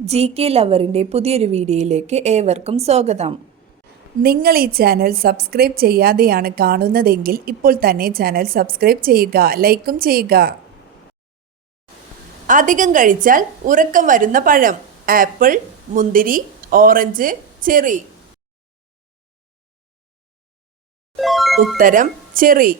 GK ലവറിൻ്റെ പുതിയൊരു വീഡിയോയിലേക്ക് ഏവർക്കും സ്വാഗതം. നിങ്ങൾ ഈ ചാനൽ സബ്സ്ക്രൈബ് ചെയ്യാതെയാണ് കാണുന്നതെങ്കിൽ ഇപ്പോൾ തന്നെ ചാനൽ സബ്സ്ക്രൈബ് ചെയ്യുക, ലൈക്കും ചെയ്യുക. അധികം കഴിച്ചാൽ ഉറക്കം വരുന്ന പഴം: ആപ്പിൾ, മുന്തിരി, ഓറഞ്ച്, ചെറി. ഉത്തരം ചെറി.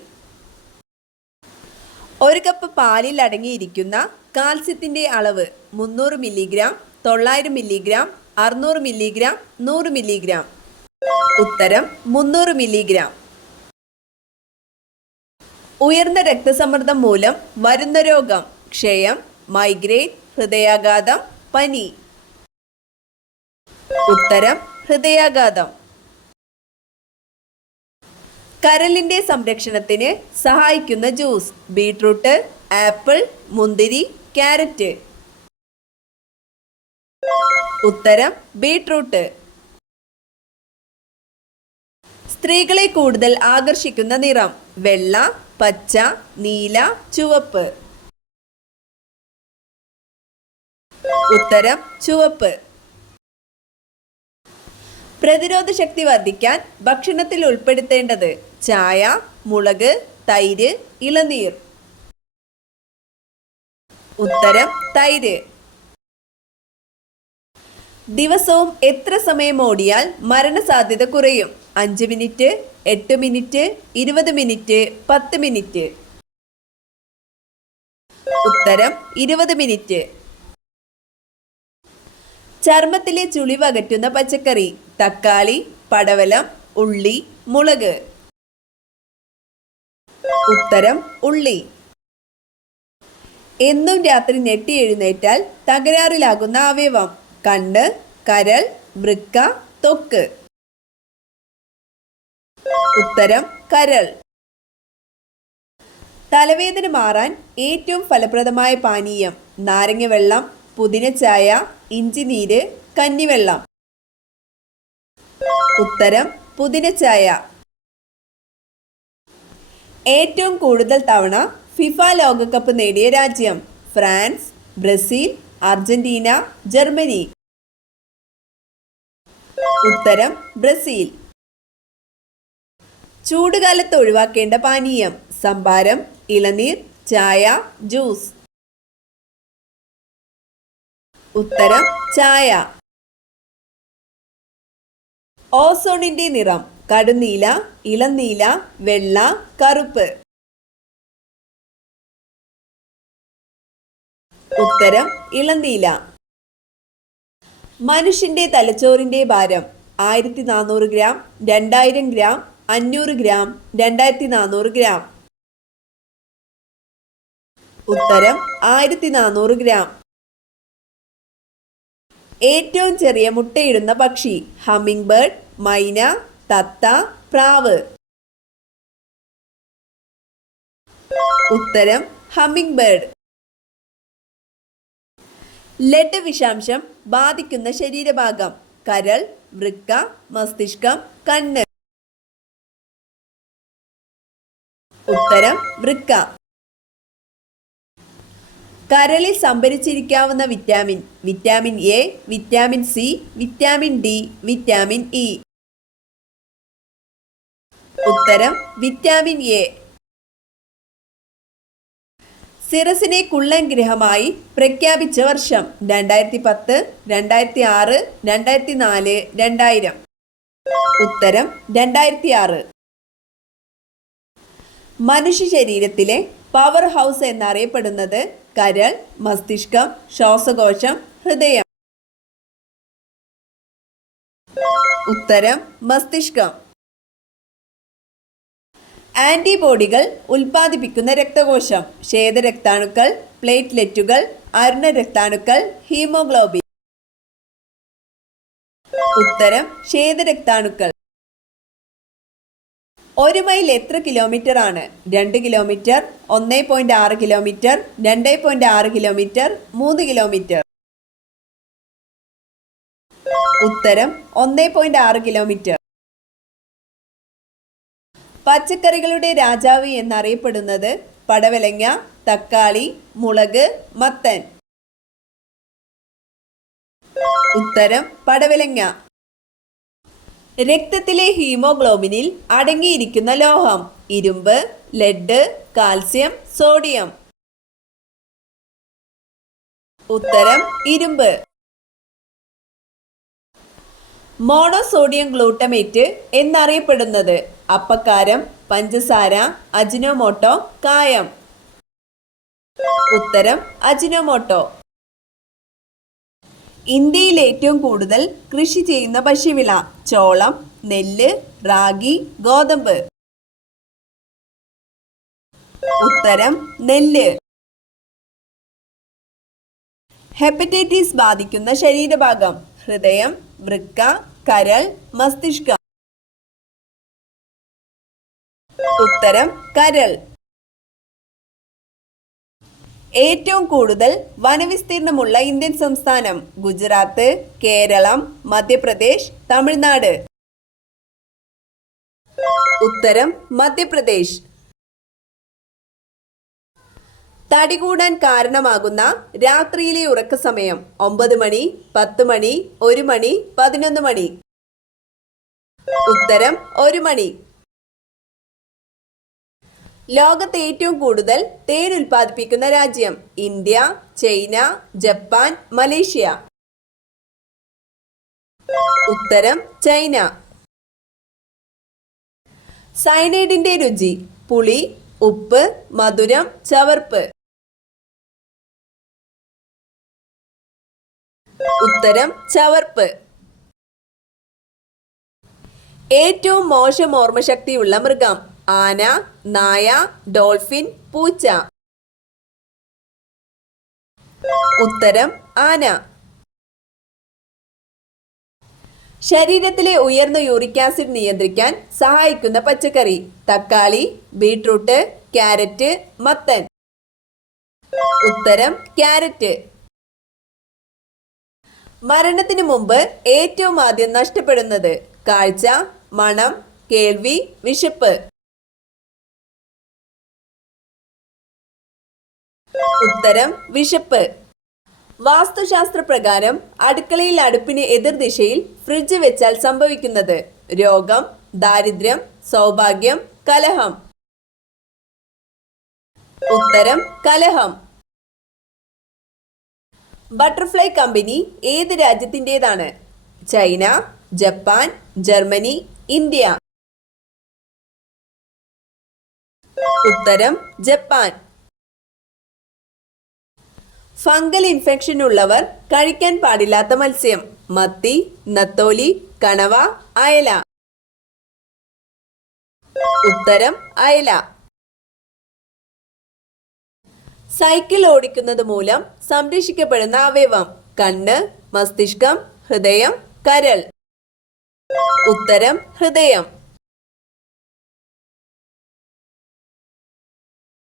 ഒരു കപ്പ് പാലിൽ അടങ്ങിയിരിക്കുന്ന കാൽസ്യത്തിൻ്റെ അളവ്: 300 മില്ലിഗ്രാം, 900 മില്ലിഗ്രാം, 600 മില്ലിഗ്രാം, 100 മില്ലിഗ്രാം. ഉത്തരം 300 മില്ലിഗ്രാം. ഉയർന്ന രക്തസമ്മർദ്ദം മൂലം വരുന്ന രോഗം: ക്ഷയം, മൈഗ്രെയിൻ, ഹൃദയാഘാതം, പനി. ഉത്തരം ഹൃദയാഘാതം. കരളിൻ്റെ സംരക്ഷണത്തിന് സഹായിക്കുന്ന ജ്യൂസ്: ബീട്രൂട്ട്, ആപ്പിൾ, മുന്തിരി, ക്യാരറ്റ്. ഉത്തരം ബീട്രൂട്ട്. സ്ത്രീകളെ കൂടുതൽ ആകർഷിക്കുന്ന നിറം: വെള്ള, പച്ച, നീല, ചുവപ്പ്. ഉത്തരം ചുവപ്പ്. പ്രതിരോധ ശക്തി വർദ്ധിക്കാൻ ഭക്ഷണത്തിൽ ഉൾപ്പെടുത്തേണ്ടത്: ചായ, മുളക്, തൈര്, ഇളനീർ. ഉത്തരം തൈര്. ദിവസവും എത്ര സമയം ഓടിയാൽ മരണസാധ്യത കുറയും? 5 മിനിറ്റ്, 8 മിനിറ്റ്, 20 മിനിറ്റ്, 10 മിനിറ്റ്. ഉത്തരം 20 മിനിറ്റ്. ചർമ്മത്തിലെ ചുളിവ് അകറ്റുന്ന പച്ചക്കറി: തക്കാളി, പടവലം, ഉള്ളി, മുളക്. ഉത്തരം ഉള്ളി. എന്നും രാത്രി ഞെട്ടി എഴുന്നേറ്റാൽ തകരാറിലാകുന്ന അവയവം: കണ്ണ്, കരൾ, വൃക്ക, ത്വക്ക്. ഉത്തരം കരൾ. തലവേദന മാറാൻ ഏറ്റവും ഫലപ്രദമായ പാനീയം: നാരങ്ങ വെള്ളം, പുതിനച്ചായ, ഇഞ്ചിനീര്, കഞ്ഞിവെള്ളം. ഉത്തരം പുതിനച്ചായ. ഏറ്റവും കൂടുതൽ തവണ ഫിഫ ലോകകപ്പ് നേടിയ രാജ്യം: ഫ്രാൻസ്, ബ്രസീൽ, അർജന്റീന, ജർമ്മനി. ഉത്തരം ബ്രസീൽ. ചൂടുകാലത്ത് ഒഴിവാക്കേണ്ട പാനീയം: സംഭാരം, ഇളനീർ, ചായ, ജ്യൂസ്. ഉത്തരം ചായ. ഓസോണിന്റെ നിറം: കടുനീല, ഇളനീല, വെള്ള, കറുപ്പ്. ഉത്തരം ഇളനീല. മനുഷ്യന്റെ തലച്ചോറിന്റെ ഭാരം: 1400 ഗ്രാം, 2000 ഗ്രാം, 500 ഗ്രാം, 2400 ഗ്രാം. ഉത്തരം 1400 ഗ്രാം. ഏറ്റവും ചെറിയ മുട്ടയിടുന്ന പക്ഷി: ഹമ്മിങ് ബേർഡ്, മൈന, തത്ത, പ്രാവ്. ഉത്തരം ഹമ്മിങ് ബേർഡ്. ലെഡ് വിഷാംശം ബാധിക്കുന്ന ശരീരഭാഗം: കരൾ, വൃക്ക, മസ്തിഷ്കം, കണ്ണ്. ഉത്തരം വൃക്ക. കരളിൽ സംഭരിച്ചിരിക്കാവുന്ന vitamin: vitamin A, vitamin C, vitamin D, vitamin E. ഉത്തരം വിറ്റാമിൻ എ. സിറസിനെ കുള്ളൻ ഗ്രഹമായി പ്രഖ്യാപിച്ച വർഷം: 2010, 2006, 2004, 2000. ഉത്തരം 2006. മനുഷ്യ ശരീരത്തിലെ പവർ ഹൗസ് എന്നറിയപ്പെടുന്നത്: കരൾ, മസ്തിഷ്കം, ശ്വാസകോശം, ഹൃദയം. ഉത്തരം മസ്തിഷ്കം. ആന്റിബോഡികൾ ഉൽപ്പാദിപ്പിക്കുന്ന രക്തകോശം: ശ്വേതരക്താണുക്കൾ, പ്ലേറ്റ്ലെറ്റുകൾ, അരുണരക്താണുക്കൾ, ഹീമോഗ്ലോബിൻ. ഉത്തരം ശ്വേതരക്താണുക്കൾ. 1 മൈൽ എത്ര കിലോമീറ്റർ ആണ്? 2 കിലോമീറ്റർ, 1.6 കിലോമീറ്റർ, 2.6 കിലോമീറ്റർ, 3 കിലോമീറ്റർ. ഉത്തരം 1.6 കിലോമീറ്റർ. പച്ചക്കറികളുടെ രാജാവ് എന്നറിയപ്പെടുന്നത്: പടവലങ്ങ, തക്കാളി, മുളക്, മത്തൻ. ഉത്തരം പടവലങ്ങ. രക്തത്തിലെ ഹീമോഗ്ലോബിനിൽ അടങ്ങിയിരിക്കുന്ന ലോഹം: ഇരുമ്പ്, ലെഡ്, കാൽസ്യം, സോഡിയം. ഉത്തരം ഇരുമ്പ്. മോണോസോഡിയം ഗ്ലൂട്ടമേറ്റ് എന്നറിയപ്പെടുന്നത്: അപ്പക്കാരം, പഞ്ചസാര, അജിനോമോട്ടോ, കായം. ഉത്തരം അജിനോമോട്ടോ. ഇന്ത്യയിൽ ഏറ്റവും കൂടുതൽ കൃഷി ചെയ്യുന്ന ഭക്ഷ്യവിള: ചോളം, നെല്ല്, റാഗി, ഗോതമ്പ്. ഉത്തരം നെല്ല്. ഹെപ്പറ്റൈറ്റിസ് ബാധിക്കുന്ന ശരീരഭാഗം: ഹൃദയം, വൃക്ക, കരൾ, മസ്തിഷ്കം. ഉത്തരം കരൾ. ഏറ്റവും കൂടുതൽ വനവിസ്തീർണമുള്ള ഇന്ത്യൻ സംസ്ഥാനം: ഗുജറാത്ത്, കേരളം, മധ്യപ്രദേശ്, തമിഴ്നാട്. ഉത്തരം മധ്യപ്രദേശ്. തടി കൂടാൻ കാരണമാകുന്ന രാത്രിയിലെ ഉറക്ക സമയം: 9 മണി, 10 മണി, 1 മണി, 11 മണി. ഉത്തരം 1 മണി. ലോകത്ത് ഏറ്റവും കൂടുതൽ തേൻ ഉൽപ്പാദിപ്പിക്കുന്ന രാജ്യം: ഇന്ത്യ, ചൈന, ജപ്പാൻ, മലേഷ്യ. ഉത്തരം ചൈന. സയനൈഡിന്റെ രുചി: പുളി, ഉപ്പ്, മധുരം, ചവർപ്പ്. ഉത്തരം ചവർപ്പ്. ഏറ്റവും മോശം ഓർമ്മശക്തിയുള്ള മൃഗം: ആന, നായ, ഡോൾഫിൻ, പൂച്ച. ഉത്തരം ആന. ശരീരത്തിലെ ഉയർന്ന യൂറിക് ആസിഡ് നിയന്ത്രിക്കാൻ സഹായിക്കുന്ന പച്ചക്കറി: തക്കാളി, ബീട്രൂട്ട്, ക്യാരറ്റ്, മത്തൻ. ഉത്തരം ക്യാരറ്റ്. മരണത്തിന് മുമ്പ് ഏറ്റവും ആദ്യം നഷ്ടപ്പെടുന്നത്: കാഴ്ച, മണം, കേൾവി, വിശപ്പ്. ഉത്തരം വിശപ്പ്. വാസ്തുശാസ്ത്രപ്രകാരം അടുക്കളയിൽ അടുപ്പിന് എതിർദിശയിൽ ഫ്രിഡ്ജ് വെച്ചാൽ സംഭവിക്കുന്നത്: രോഗം, ദാരിദ്ര്യം, സൗഭാഗ്യം, കലഹം. ഉത്തരം കലഹം. ബട്ടർഫ്ലൈ കമ്പനി ഏത് രാജ്യത്തിൻ്റെതാണ്? China, Japan, Germany, India. ഉത്തരം ജപ്പാൻ. ഫംഗൽ ഇൻഫെക്ഷൻ ഉള്ളവർ കഴിക്കാൻ പാടില്ലാത്ത മത്സ്യം: മത്തി, നത്തോലി, കണവ, അയല. ഉത്തരം അയല. സൈക്കിൾ ഓടിക്കുന്നത് മൂലം സംരക്ഷിക്കപ്പെടുന്ന അവയവം: കണ്ണ്, മസ്തിഷ്കം, ഹൃദയം, കരൾ. ഉത്തരം ഹൃദയം.